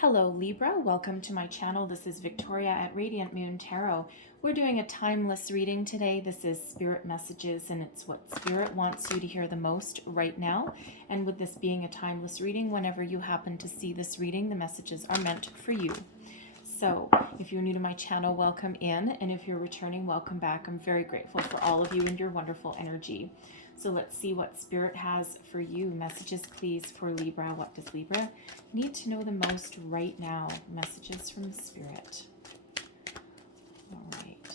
Hello Libra, welcome to my channel. This is Victoria at Radiant Moon Tarot. We're doing a timeless reading today. This is Spirit Messages and it's what Spirit wants you to hear the most right now. And with this being a timeless reading, whenever you happen to see this reading, the messages are meant for you. So if you're new to my channel, welcome in. And if you're returning, welcome back. I'm very grateful for all of you and your wonderful energy. So let's see what Spirit has for you. Messages, please, for Libra. What does Libra need to know the most right now? Messages from Spirit. All right.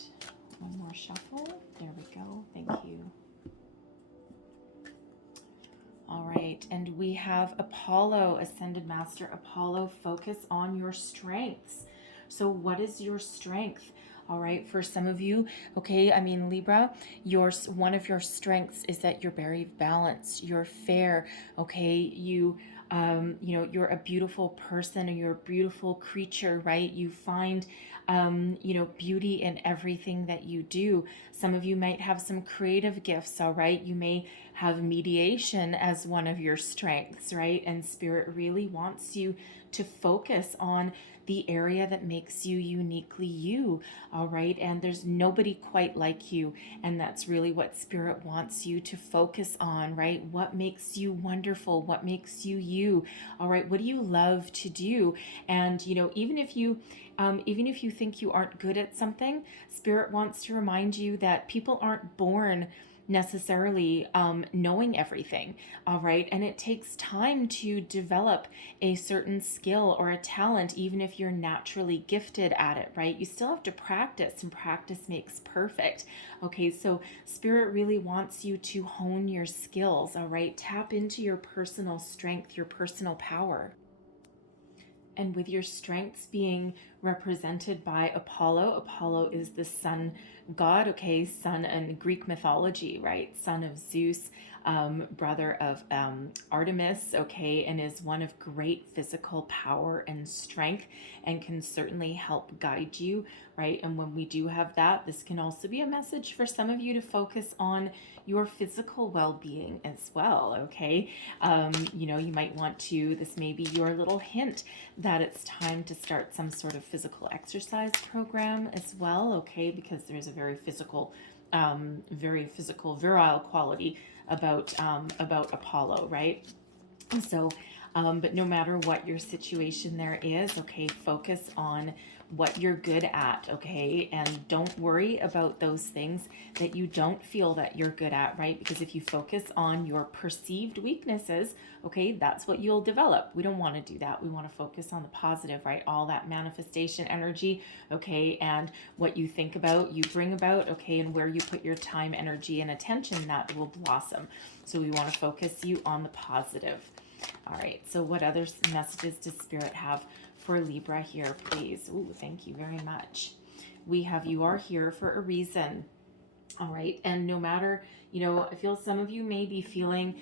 One more shuffle. There we go. Thank you. All right. And we have Apollo, Ascended Master Apollo. Focus on your strengths. So what is your strength? All right, for some of you, okay, I mean, Libra, one of your strengths is that you're very balanced, you're fair, okay, you know, you're a beautiful person, or you're a beautiful creature, right? You find, you know, beauty in everything that you do. Some of you might have some creative gifts, all right? You may have mediation as one of your strengths, right? And Spirit really wants you to focus on the area that makes you uniquely you, all right? And there's nobody quite like you, and that's really what Spirit wants you to focus on, right? What makes you wonderful? What makes you you? All right, what do you love to do? And you know, even if you think you aren't good at something, Spirit wants to remind you that people aren't born necessarily knowing everything, all right? And it takes time to develop a certain skill or a talent, even if you're naturally gifted at it, right? You still have to practice, and practice makes perfect. Okay, so Spirit really wants you to hone your skills, all right? Tap into your personal strength, your personal power. And with your strengths being represented by Apollo, Apollo is the sun god, okay, son in Greek mythology, right? Son of Zeus, brother of Artemis, okay, and is one of great physical power and strength, and can certainly help guide you, right? And when we do have that, this can also be a message for some of you to focus on your physical well-being as well, okay? You know, you might want to, this may be your little hint that it's time to start some sort of physical exercise program as well, okay? Because there's a very physical, virile quality about Apollo, right? And so, but no matter what your situation there is, okay, focus on what you're good at, okay? And don't worry about those things that you don't feel that you're good at, right? Because if you focus on your perceived weaknesses, okay, that's what you'll develop. We don't want to do that. We want to focus on the positive, right? All that manifestation energy, okay? And what you think about, you bring about, okay? And where you put your time, energy, and attention, that will blossom. So we want to focus you on the positive. All right, so what other messages does Spirit have for Libra here, please? Ooh, thank you very much. We have, you are here for a reason. All right, and no matter, you know, I feel some of you may be feeling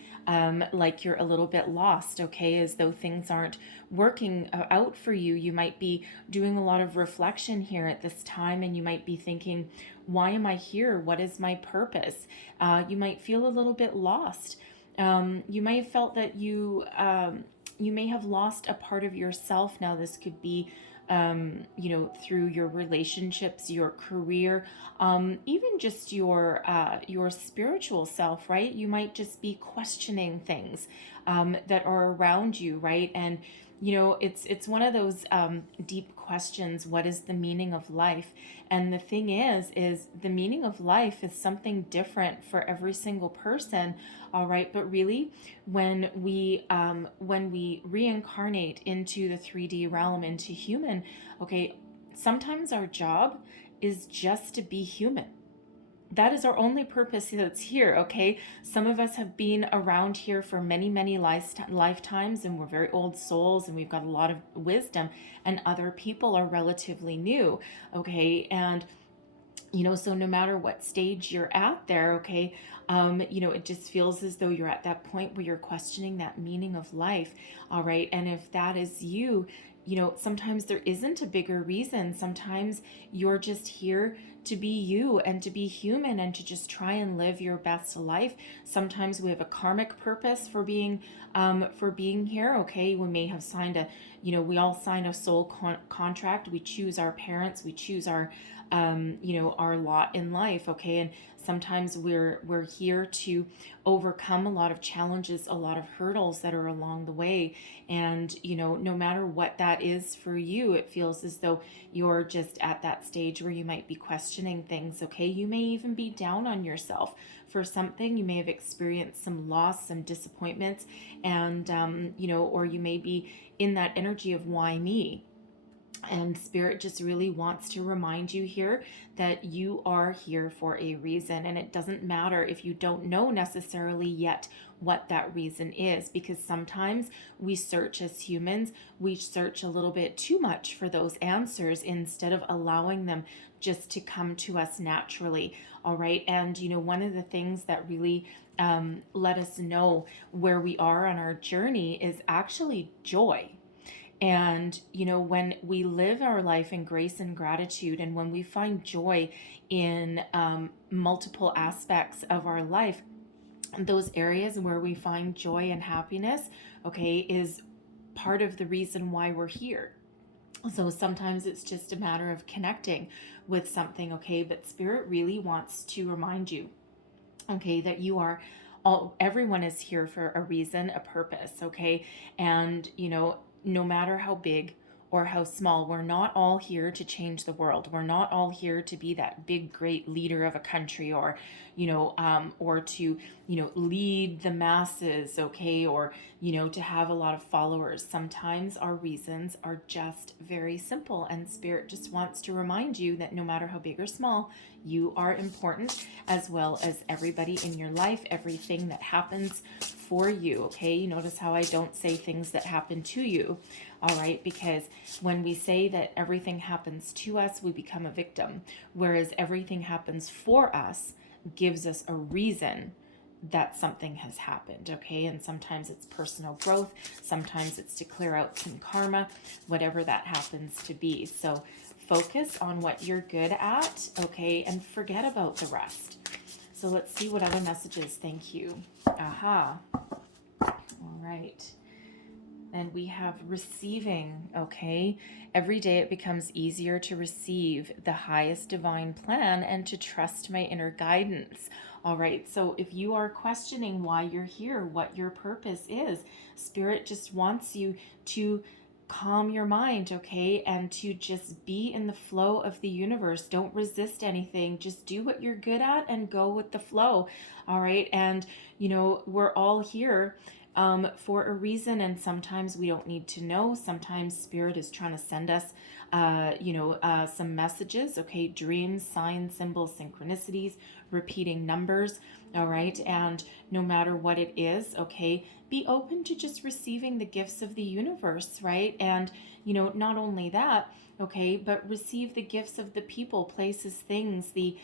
like you're a little bit lost, okay, as though things aren't working out for you. You might be doing a lot of reflection here at this time, and you might be thinking, why am I here? What is my purpose? You might feel a little bit lost. You may have felt that you may have lost a part of yourself. Now this could be you know, through your relationships, your career, even just your spiritual self, right? You might just be questioning things that are around you, right? And you know, it's one of those deep questions. What is the meaning of life? And the thing is the meaning of life is something different for every single person, all right? But really, when we reincarnate into the 3D realm, into human, okay, sometimes our job is just to be human. That is our only purpose that's here, okay? Some of us have been around here for many, many lifetimes, and we're very old souls, and we've got a lot of wisdom, and other people are relatively new, okay? And you know, so no matter what stage you're at there, okay, you know, it just feels as though you're at that point where you're questioning that meaning of life, all right? And if that is you, you know, sometimes there isn't a bigger reason. Sometimes you're just here to be you and to be human and to just try and live your best life. Sometimes we have a karmic purpose for being here. Okay, we may have signed a, we all sign a soul contract. We choose our parents, we choose our our lot in life. Okay, and sometimes we're here to overcome a lot of challenges, a lot of hurdles that are along the way. And no matter what that is for you, it feels as though you're just at that stage where you might be questioning things. Okay, you may even be down on yourself for something. You may have experienced some loss, some disappointments, and or you may be in that energy of why me. And Spirit just really wants to remind you here that you are here for a reason. And it doesn't matter if you don't know necessarily yet what that reason is, because sometimes we search as humans, we search a little bit too much for those answers instead of allowing them just to come to us naturally. All right. And, one of the things that really let us know where we are on our journey is actually joy. And, when we live our life in grace and gratitude, and when we find joy in multiple aspects of our life, those areas where we find joy and happiness, okay, is part of the reason why we're here. So sometimes it's just a matter of connecting with something, okay, but Spirit really wants to remind you, okay, that you are everyone is here for a reason, a purpose, okay? And, no matter how big or how small, we're not all here to change the world. We're not all here to be that big, great leader of a country, or, or to, lead the masses, okay? Or, to have a lot of followers. Sometimes our reasons are just very simple, and Spirit just wants to remind you that no matter how big or small, you are important, as well as everybody in your life, everything that happens for you, okay? You notice how I don't say things that happen to you, all right? Because when we say that everything happens to us, we become a victim, whereas everything happens for us gives us a reason that something has happened, okay? And sometimes it's personal growth, sometimes it's to clear out some karma, whatever that happens to be. So focus on what you're good at, okay? And forget about the rest. So let's see what other messages. Thank you. Aha. All right. And we have receiving, okay? Every day it becomes easier to receive the highest divine plan and to trust my inner guidance. All right, so if you are questioning why you're here, what your purpose is, Spirit just wants you to calm your mind, okay? And to just be in the flow of the universe. Don't resist anything. Just do what you're good at and go with the flow, all right? And, we're all here for a reason, and sometimes we don't need to know. Sometimes Spirit is trying to send us some messages, okay? Dreams, signs, symbols, synchronicities, repeating numbers, all right? And no matter what it is, okay, be open to just receiving the gifts of the universe, right? And, not only that, okay, but receive the gifts of the people, places, things, the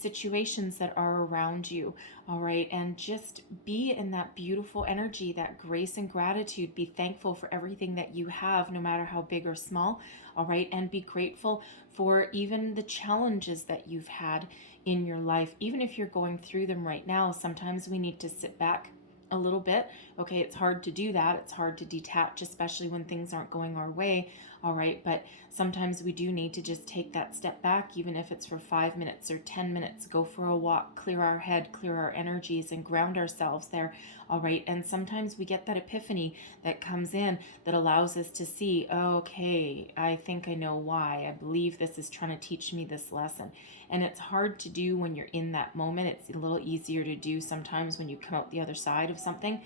situations that are around you, all right? And just be in that beautiful energy, that grace and gratitude. Be thankful for everything that you have, no matter how big or small, all right? And be grateful for even the challenges that you've had in your life. Even if you're going through them right now, sometimes we need to sit back a little bit, okay? It's hard to do that. It's hard to detach, especially when things aren't going our way, all right? But sometimes we do need to just take that step back, even if it's for 5 minutes or 10 minutes, go for a walk, clear our head, clear our energies, and ground ourselves there, all right? And sometimes we get that epiphany that comes in that allows us to see, okay, I think I know why. I believe this is trying to teach me this lesson. And it's hard to do when you're in that moment. It's a little easier to do sometimes when you come out the other side of something,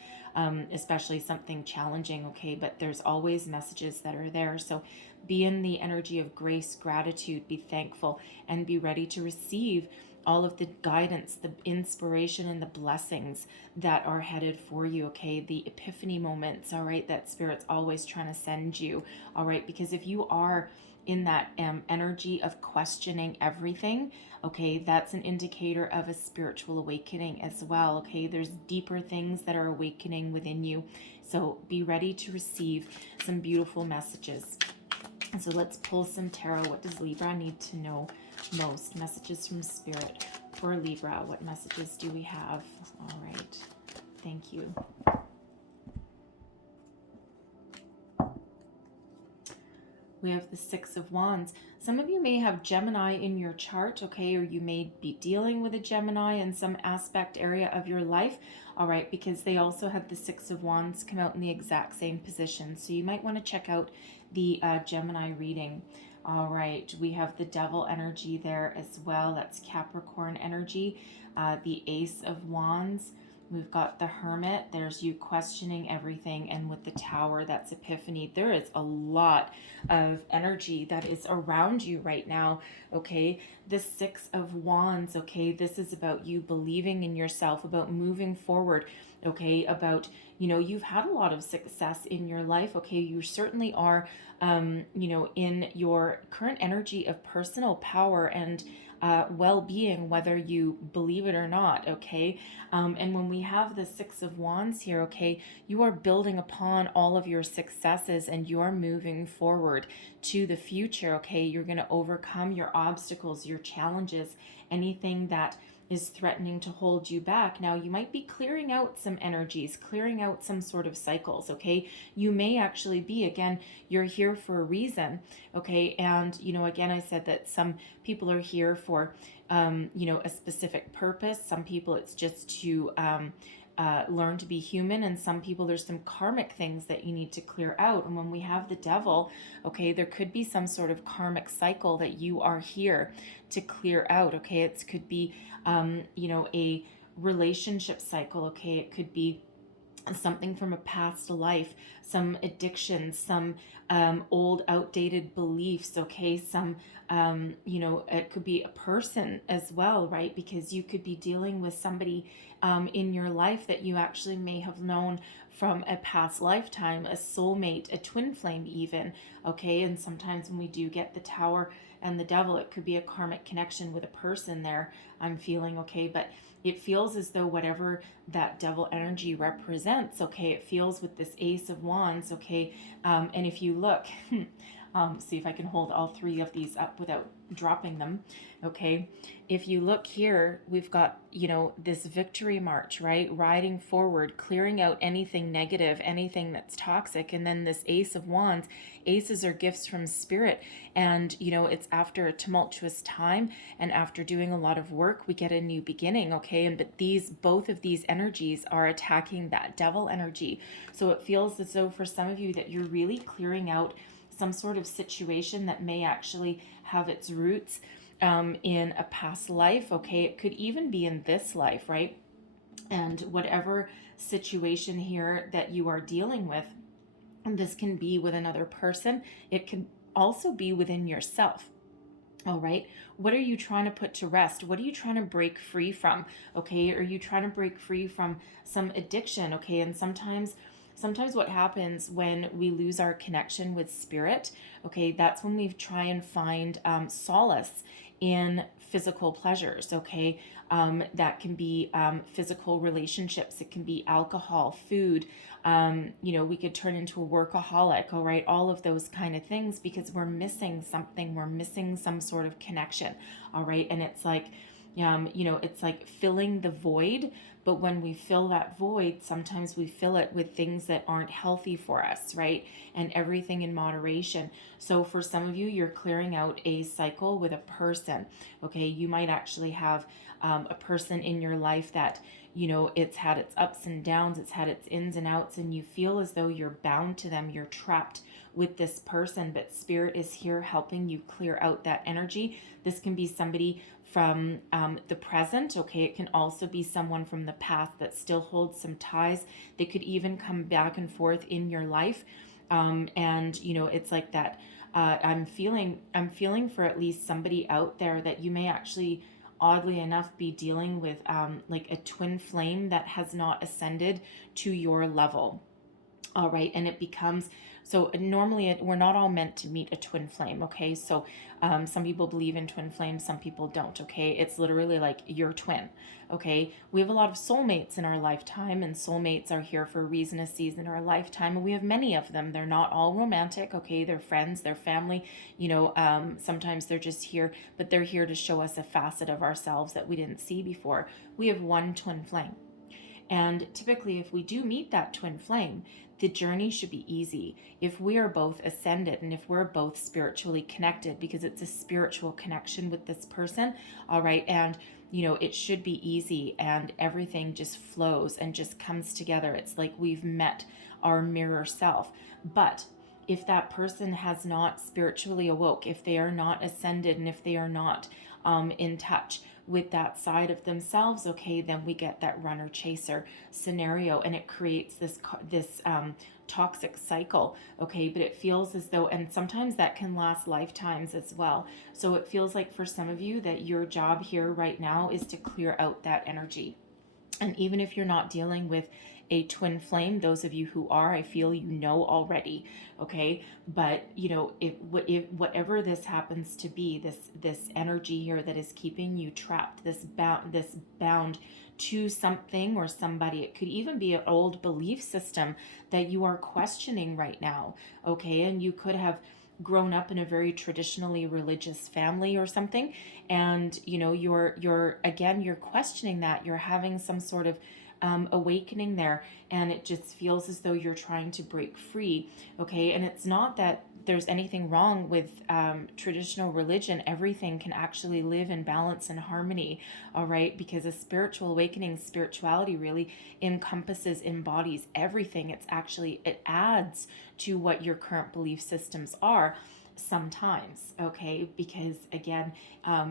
especially something challenging, okay? But there's always messages that are there. So be in the energy of grace, gratitude, be thankful, and be ready to receive all of the guidance, the inspiration, and the blessings that are headed for you, okay? The epiphany moments, all right, that Spirit's always trying to send you, all right? Because if you are in that energy of questioning everything, okay, that's an indicator of a spiritual awakening as well, okay? There's deeper things that are awakening within you. So be ready to receive some beautiful messages. So let's pull some tarot. What does Libra need to know most? Messages from Spirit for Libra. What messages do we have? All right. Thank you. We have the Six of Wands. Some of you may have Gemini in your chart, okay, or you may be dealing with a Gemini in some aspect area of your life, all right, because they also had the Six of Wands come out in the exact same position. So you might want to check out the Gemini reading. All right, we have the Devil energy there as well. That's Capricorn energy. The Ace of Wands. We've got the Hermit. There's you questioning everything. And with the Tower, that's Epiphany. There is a lot of energy that is around you right now, okay? The Six of Wands, okay? This is about you believing in yourself, about moving forward, okay? About, you know, you've had a lot of success in your life, okay? You certainly are, you know, in your current energy of personal power and well-being, whether you believe it or not, okay? And when we have the Six of Wands here, okay, you are building upon all of your successes and you're moving forward to the future, okay? You're going to overcome your obstacles, your challenges, anything that is threatening to hold you back. Now, you might be clearing out some energies, clearing out some sort of cycles, okay? You may actually be, again, you're here for a reason, okay? And, you know, again, I said that some people are here for, you know, a specific purpose. Some people it's just to learn to be human, and some people there's some karmic things that you need to clear out. And when we have the Devil, okay, there could be some sort of karmic cycle that you are here to clear out, okay? It could be you know, a relationship cycle, okay? It could be something from a past life, some addictions, some old outdated beliefs, okay? Some you know, it could be a person as well, right? Because you could be dealing with somebody in your life that you actually may have known from a past lifetime, a soulmate, a twin flame even, okay? And sometimes when we do get the Tower and the Devil, it could be a karmic connection with a person there, I'm feeling, okay? But it feels as though whatever that Devil energy represents, okay, it feels with this Ace of Wands, okay? And if you look, see if I can hold all three of these up without dropping them, okay? If you look here, we've got, you know, this victory march, right? Riding forward, clearing out anything negative, anything that's toxic. And then this Ace of Wands, aces are gifts from Spirit. And, you know, it's after a tumultuous time and after doing a lot of work, we get a new beginning, okay? And but both of these energies are attacking that Devil energy. So it feels as though for some of you that you're really clearing out some sort of situation that may actually have its roots in a past life, okay? It could even be in this life, right? And whatever situation here that you are dealing with, and this can be with another person, it can also be within yourself. All right. What are you trying to put to rest? What are you trying to break free from? Okay. Are you trying to break free from some addiction? Okay. And sometimes what happens when we lose our connection with Spirit, okay, that's when we try and find solace in physical pleasures, okay? That can be physical relationships. It can be alcohol, food. You know, we could turn into a workaholic, all right? All of those kind of things because we're missing something. We're missing some sort of connection, all right? And it's like, you know, it's like filling the void. But when we fill that void, sometimes we fill it with things that aren't healthy for us, right? And everything in moderation. So for some of you, you're clearing out a cycle with a person, okay? You might actually have a person in your life that, you know, it's had its ups and downs, it's had its ins and outs, and you feel as though you're bound to them, you're trapped with this person, but Spirit is here helping you clear out that energy. This can be somebody from the present, okay? It can also be someone from the past that still holds some ties. They could even come back and forth in your life. And, you know, it's like that. I'm feeling for at least somebody out there that you may actually, oddly enough, be dealing with like a twin flame that has not ascended to your level. All right. And it becomes So normally we're not all meant to meet a twin flame, okay? So some people believe in twin flames, some people don't, okay? It's literally like your twin, okay? We have a lot of soulmates in our lifetime, and soulmates are here for a reason, a season in our lifetime, and we have many of them. They're not all romantic, okay? They're friends, they're family, sometimes they're just here, but they're here to show us a facet of ourselves that we didn't see before. We have one twin flame. And typically, if we do meet that twin flame, the journey should be easy. If we are both ascended and if we're both spiritually connected, because it's a spiritual connection with this person, all right, and it should be easy and everything just flows and just comes together. It's like we've met our mirror self. But if that person has not spiritually awoke, if they are not ascended, and if they are not in touch with that side of themselves, okay, then we get that runner chaser scenario, and it creates this toxic cycle, okay? But it feels as though, and sometimes that can last lifetimes as well. So it feels like for some of you that your job here right now is to clear out that energy. And even if you're not dealing with a twin flame, those of you who are, I feel already, okay? But if whatever this happens to be, this energy here that is keeping you trapped, this bound to something or somebody, it could even be an old belief system that you are questioning right now, okay? And you could have grown up in a very traditionally religious family or something, and you're questioning that, you're having some sort of awakening there, and it just feels as though you're trying to break free, okay? And it's not that there's anything wrong with traditional religion. Everything can actually live in balance and harmony, all right? Because a spiritual awakening, spirituality really encompasses, embodies everything. It adds to what your current belief systems are sometimes, okay? Because again,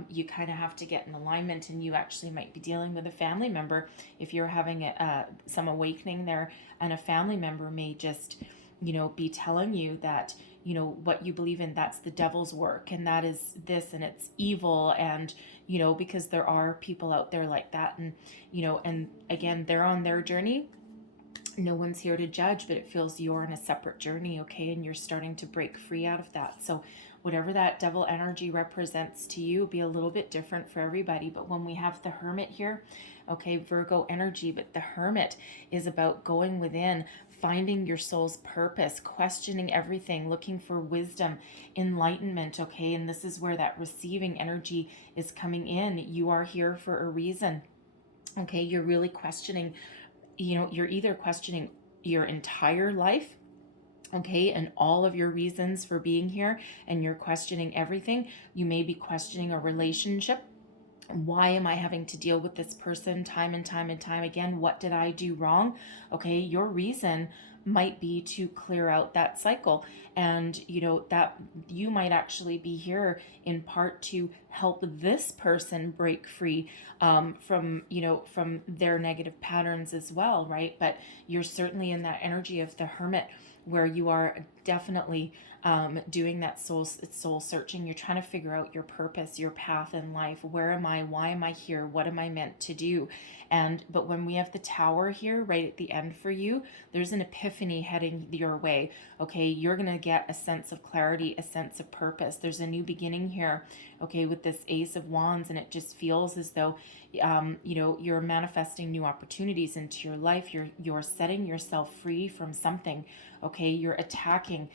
you kind of have to get in alignment, and you actually might be dealing with a family member if you're having some awakening there, and a family member may just be telling you that what you believe in, that's the devil's work, and that is this, and it's evil, and because there are people out there like that, and and again, they're on their journey. No one's here to judge, but it feels you're in a separate journey, okay? And you're starting to break free out of that. So whatever that devil energy represents to you, be a little bit different for everybody. But when we have the Hermit here, okay, Virgo energy, but the Hermit is about going within, finding your soul's purpose, questioning everything, looking for wisdom, enlightenment, okay? And this is where that receiving energy is coming in. You are here for a reason, okay? You're really questioning, you're either questioning your entire life, okay, and all of your reasons for being here, and you're questioning everything. You may be questioning a relationship. Why am I having to deal with this person time and time and time again? What did I do wrong? Okay, your reason might be to clear out that cycle, and that you might actually be here in part to help this person break free from their negative patterns as well, right? But you're certainly in that energy of the Hermit, where you are definitely doing that soul searching. You're trying to figure out your purpose, your path in life. Where am I? Why am I here? What am I meant to do? But when we have the Tower here right at the end for you, there's an epiphany heading your way, okay? You're going to get a sense of clarity, a sense of purpose. There's a new beginning here, okay, with this Ace of Wands, and it just feels as though you're manifesting new opportunities into your life. You're setting yourself free from something, okay? You're attacking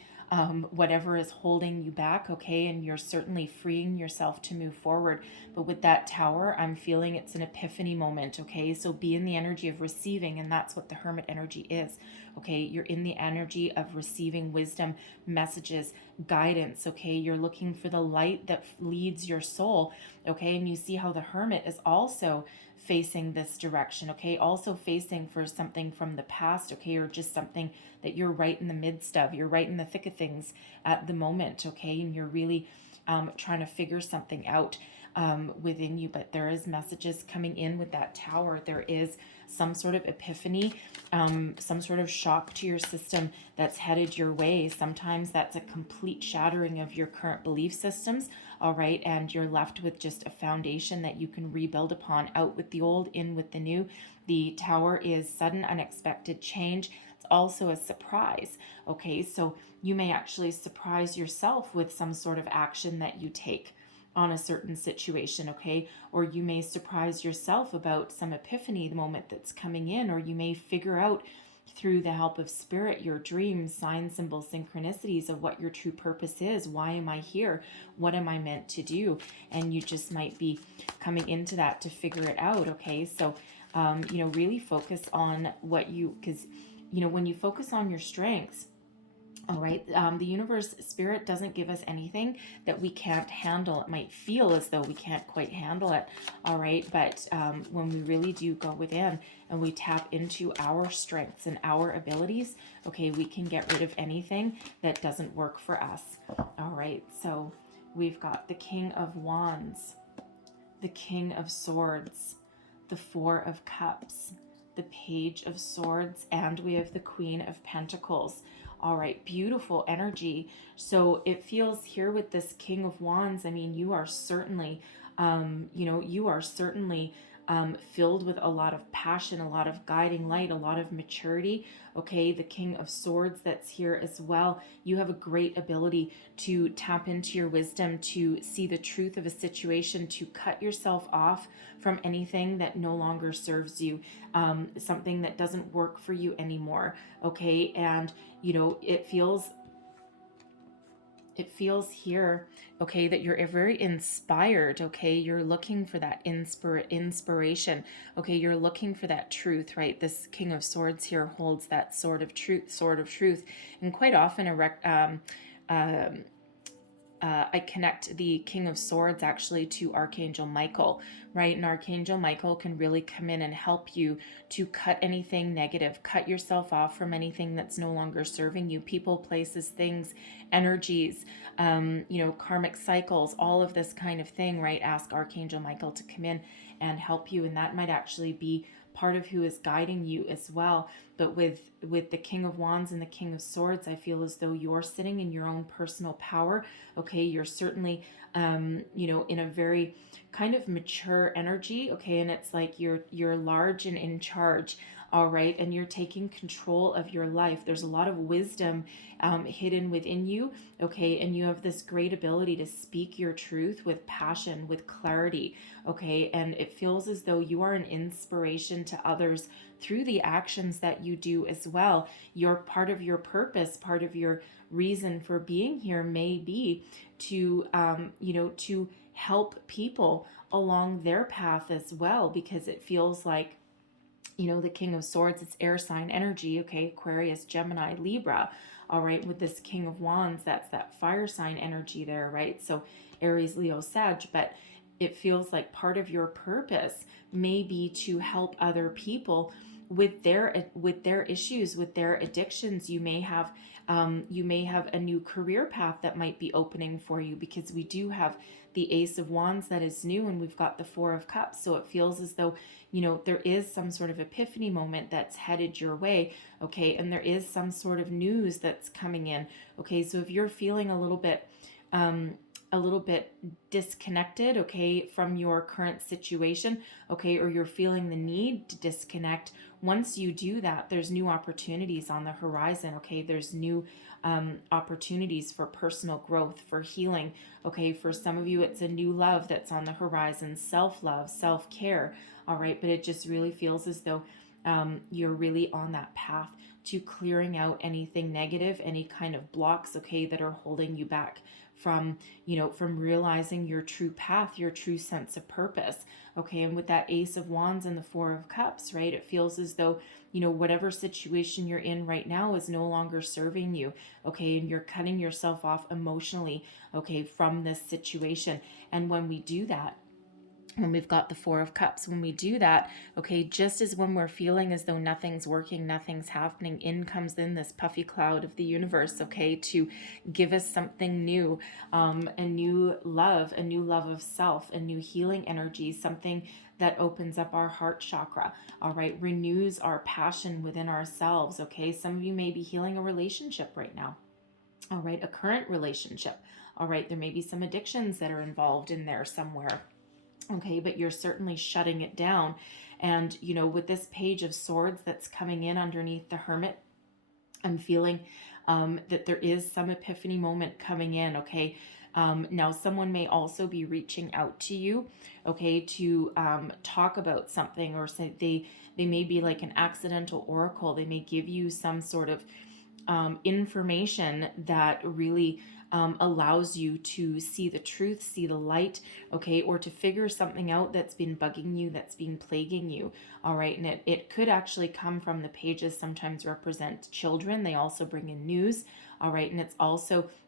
whatever is holding you back, okay? And you're certainly freeing yourself to move forward. But with that Tower, I'm feeling it's an epiphany moment, okay? So be in the energy of receiving, and that's what the Hermit energy is, okay? You're in the energy of receiving wisdom, messages, guidance, okay? You're looking for the light that leads your soul, okay? And you see how the Hermit is also facing this direction, okay? Also facing for something from the past, okay? Or just something that you're right in the midst of. You're right in the thick of things at the moment, okay? And you're really trying to figure something out within you. But there is messages coming in with that Tower. There is some sort of epiphany, some sort of shock to your system that's headed your way. Sometimes that's a complete shattering of your current belief systems, all right? And you're left with just a foundation that you can rebuild upon. Out with the old, in with the new. The Tower is sudden, unexpected change. It's also a surprise. Okay, so you may actually surprise yourself with some sort of action that you take on a certain situation, okay? Or you may surprise yourself about some epiphany, the moment that's coming in, or you may figure out through the help of spirit, your dreams, signs, symbols, synchronicities of what your true purpose is. Why am I here? What am I meant to do? And you just might be coming into that to figure it out, okay? So, really focus on what because, when you focus on your strengths, all right, the universe, spirit doesn't give us anything that we can't handle. It might feel as though we can't quite handle it, all right, but when we really do go within and we tap into our strengths and our abilities, okay, we can get rid of anything that doesn't work for us. All right, so we've got the King of Wands, the King of Swords, the Four of Cups, the Page of Swords, and we have the Queen of Pentacles. All right, beautiful energy. So it feels here with this King of Wands, I mean, you are certainly, filled with a lot of passion, a lot of guiding light, a lot of maturity. Okay, the King of Swords that's here as well. You have a great ability to tap into your wisdom, to see the truth of a situation, to cut yourself off from anything that no longer serves you, something that doesn't work for you anymore. Okay, and it feels here, okay, that you're very inspired, okay? You're looking for that inspiration, okay? You're looking for that truth, right? This King of Swords here holds that sword of truth, and quite often I connect the King of Swords actually to Archangel Michael, right? And Archangel Michael can really come in and help you to cut anything negative, cut yourself off from anything that's no longer serving you, people, places, things, energies, karmic cycles, all of this kind of thing, right? Ask Archangel Michael to come in and help you, and that might actually be part of who is guiding you as well. But with the King of Wands and the King of Swords, I feel as though you're sitting in your own personal power. Okay, you're certainly in a very kind of mature energy, okay, and it's like you're large and in charge, all right, and you're taking control of your life. There's a lot of wisdom hidden within you, okay, and you have this great ability to speak your truth with passion, with clarity, okay, and it feels as though you are an inspiration to others through the actions that you do as well. You're part of your purpose, part of your reason for being here may be to to help people along their path as well, because it feels like the King of Swords, it's air sign energy, okay, Aquarius, Gemini, Libra, all right, with this King of Wands, that's that fire sign energy there, right? So Aries, Leo, Sag, but it feels like part of your purpose may be to help other people with their issues, with their addictions. You may have a new career path that might be opening for you, because we do have the Ace of Wands that is new, and we've got the Four of Cups. So it feels as though there is some sort of epiphany moment that's headed your way, okay, and there is some sort of news that's coming in, okay. So if you're feeling a little bit disconnected, okay, from your current situation, okay, or you're feeling the need to disconnect, once you do that, there's new opportunities on the horizon, okay. There's new opportunities for personal growth, for healing, okay. For some of you, it's a new love that's on the horizon, self-love, self-care, all right. But it just really feels as though you're really on that path to clearing out anything negative, any kind of blocks, okay, that are holding you back from realizing your true path, your true sense of purpose, okay. And with that Ace of Wands and the Four of Cups, right, it feels as though whatever situation you're in right now is no longer serving you, okay, and you're cutting yourself off emotionally, okay, from this situation. And when we do that, when we've got the Four of Cups, when we do that, okay, just as when we're feeling as though nothing's working, nothing's happening, in comes in this puffy cloud of the universe, okay, to give us something new, a new love of self, a new healing energy, something that opens up our heart chakra, all right, renews our passion within ourselves, okay. Some of you may be healing a relationship right now, all right, a current relationship, all right. There may be some addictions that are involved in there somewhere, okay, but you're certainly shutting it down. And with this Page of Swords that's coming in underneath the Hermit I'm feeling that there is some epiphany moment coming in, okay? Now, someone may also be reaching out to you, okay, to talk about something, or say they may be like an accidental oracle. They may give you some sort of information that really allows you to see the truth, see the light, okay, or to figure something out that's been bugging you, that's been plaguing you, all right. And it could actually come from the pages, sometimes represent children. They also bring in news, all right. And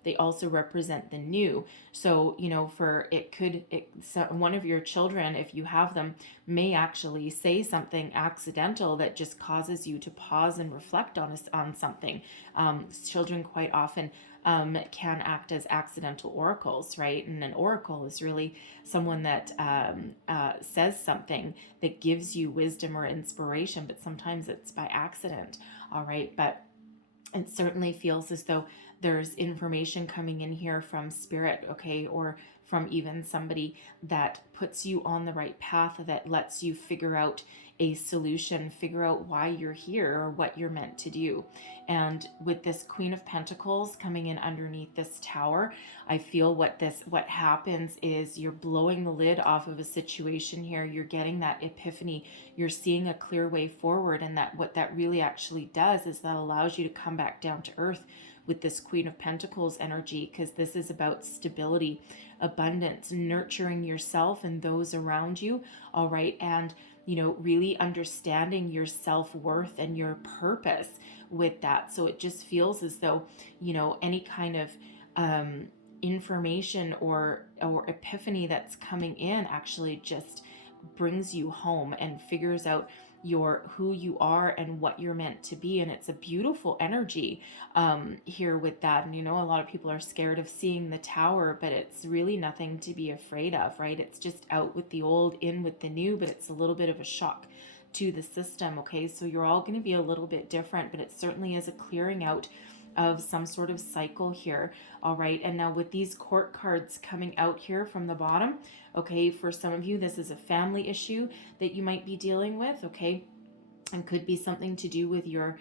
they also represent the new. So, so one of your children, if you have them, may actually say something accidental that just causes you to pause and reflect on something. Children quite often can act as accidental oracles, right? And an oracle is really someone that says something that gives you wisdom or inspiration, but sometimes it's by accident, all right? But it certainly feels as though there's information coming in here from spirit, okay, or from even somebody that puts you on the right path, that lets you figure out a solution, figure out why you're here or what you're meant to do. And with this Queen of Pentacles coming in underneath this tower, I feel what happens is you're blowing the lid off of a situation here. You're getting that epiphany. You're seeing a clear way forward. And that what that really actually does is that allows you to come back down to earth with this Queen of Pentacles energy, because this is about stability, abundance, nurturing yourself and those around you, all right? And really understanding your self-worth and your purpose with that. So it just feels as though, any kind of information or epiphany that's coming in actually just brings you home and figures out who you are and what you're meant to be. And it's a beautiful energy here with that. And a lot of people are scared of seeing the tower, but it's really nothing to be afraid of, right? It's just out with the old, in with the new, but it's a little bit of a shock to the system, okay? So you're all going to be a little bit different, but it certainly is a clearing out of some sort of cycle here, all right? And now with these court cards coming out here from the bottom, okay, for some of you, this is a family issue that you might be dealing with, okay? And could be something to do with your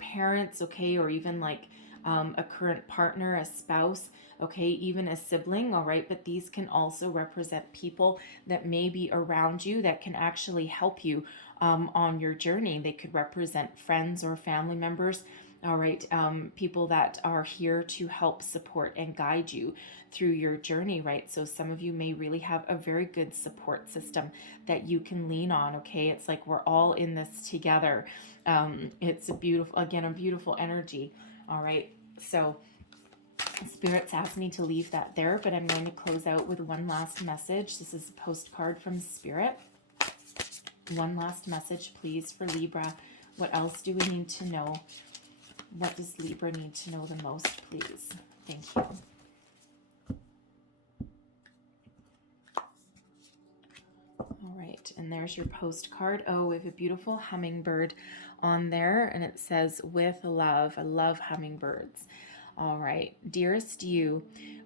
parents, okay, or even like a current partner, a spouse, okay, even a sibling, all right? But these can also represent people that may be around you that can actually help you on your journey. They could represent friends or family members, all right, people that are here to help support and guide you through your journey, right? So some of you may really have a very good support system that you can lean on, okay? It's like we're all in this together. It's a beautiful energy, all right? So Spirit's asked me to leave that there, but I'm going to close out with one last message. This is a postcard from Spirit. One last message, please, for Libra. What else do we need to know? What does Libra need to know the most, please? Thank you. All right, and there's your postcard. Oh, we have a beautiful hummingbird on there, and it says, with love. I love hummingbirds. All right, dearest you,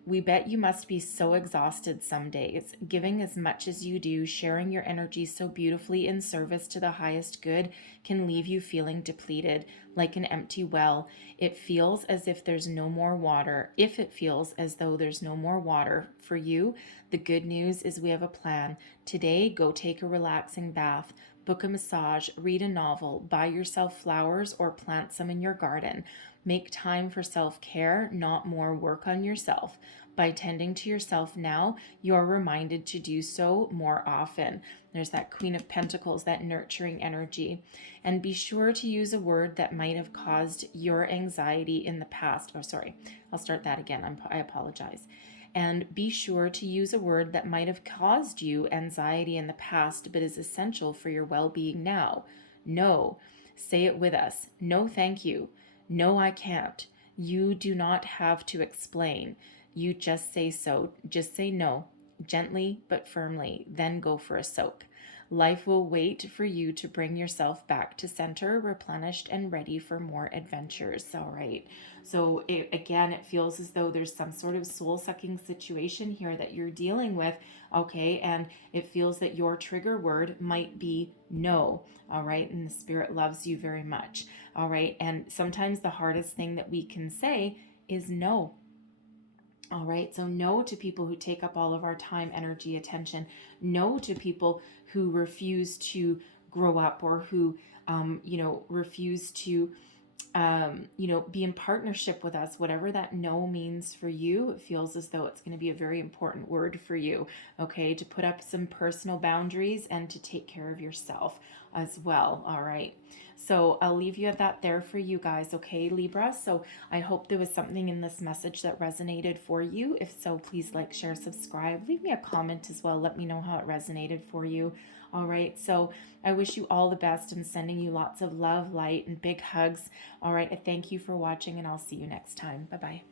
we bet you must be so exhausted some days, giving as much as you do, sharing your energy so beautifully in service to the highest good can leave you feeling depleted, like an empty well. It feels as if there's no more water. If it feels as though there's no more water for you, the good news is we have a plan. Today, go take a relaxing bath, book a massage, read a novel, buy yourself flowers or plant some in your garden. Make time for self-care, not more work on yourself. By tending to yourself now, you're reminded to do so more often. There's that Queen of Pentacles, that nurturing energy. And be sure to use a word that might have caused your anxiety in the past. Oh, sorry. I'll start that again. I apologize. And be sure to use a word that might have caused you anxiety in the past, but is essential for your well-being now. No. Say it with us. No, thank you. No, I can't. You do not have to explain. You just say so. Just say no, gently but firmly, then go for a soak. Life will wait for you to bring yourself back to center, replenished and ready for more adventures. All right. So it feels as though there's some sort of soul-sucking situation here that you're dealing with, okay? And it feels that your trigger word might be no, all right? And the Spirit loves you very much. All right. And sometimes the hardest thing that we can say is no. All right. So, no to people who take up all of our time, energy, attention. No to people who refuse to grow up, or who, refuse to, be in partnership with us. Whatever that no means for you, it feels as though it's going to be a very important word for you, okay, to put up some personal boundaries and to take care of yourself as well. All right. So I'll leave you at that there for you guys, okay, Libra? So I hope there was something in this message that resonated for you. If so, please like, share, subscribe. Leave me a comment as well. Let me know how it resonated for you. All right. So I wish you all the best. I'm sending you lots of love, light, and big hugs. All right. I thank you for watching, and I'll see you next time. Bye-bye.